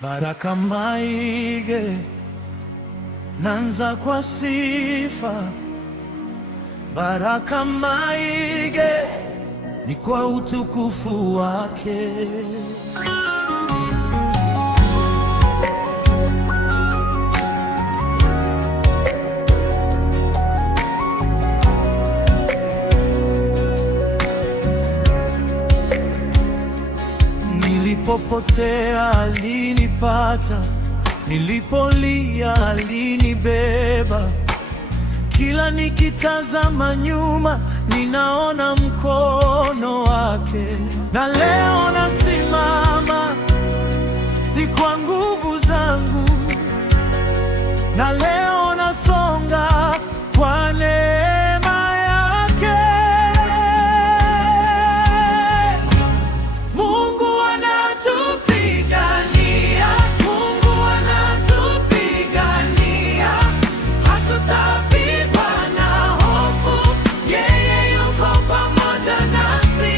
Baraka Maige, nanza kwa sifa. Baraka Maige ni kwa utukufu wake. Nilipopotea alinipata, nilipolia alinibeba. Kila nikitazama nyuma ninaona mkono wake, na leo nasimama si kwa nguvu zangu, na leo nasonga kwa neema yake. Mungu anatupigania, Mungu anatupigania, hatutapigwa na hofu, yeye yuko pamoja nasi.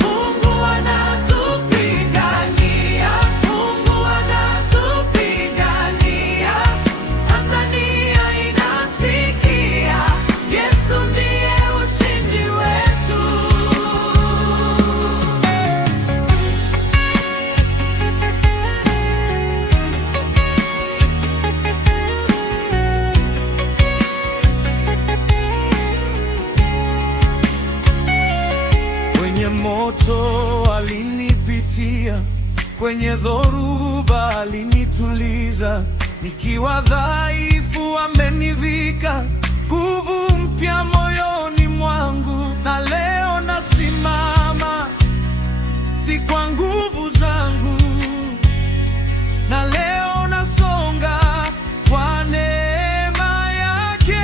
Mungu anatupigania, Mungu anatupigania, Tanzania inasikia, Yesu ndiye ushindi wetu. Kwenye moto alinipitia, kwenye dhoruba alinituliza. Nikiwa dhaifu amenivika nguvu mpya moyoni mwangu, na leo nasimama si kwa nguvu zangu, na leo nasonga kwa neema yake.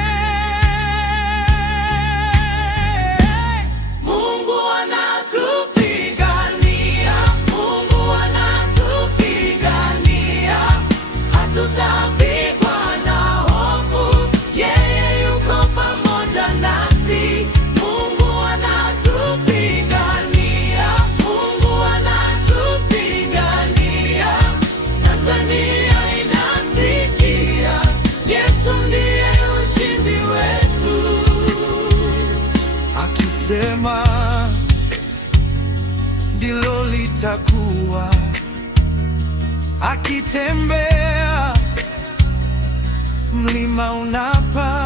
Mungu anatupigania, Mungu anatupigania, hatutapigwa na hofu, yeye yuko pamoja nasi. Mungu anatupigania, Mungu anatupigania, Tanzania inasikia, Yesu ndiye ushindi wetu. Akisema ndilo litakuwa, akitembea mlima unapa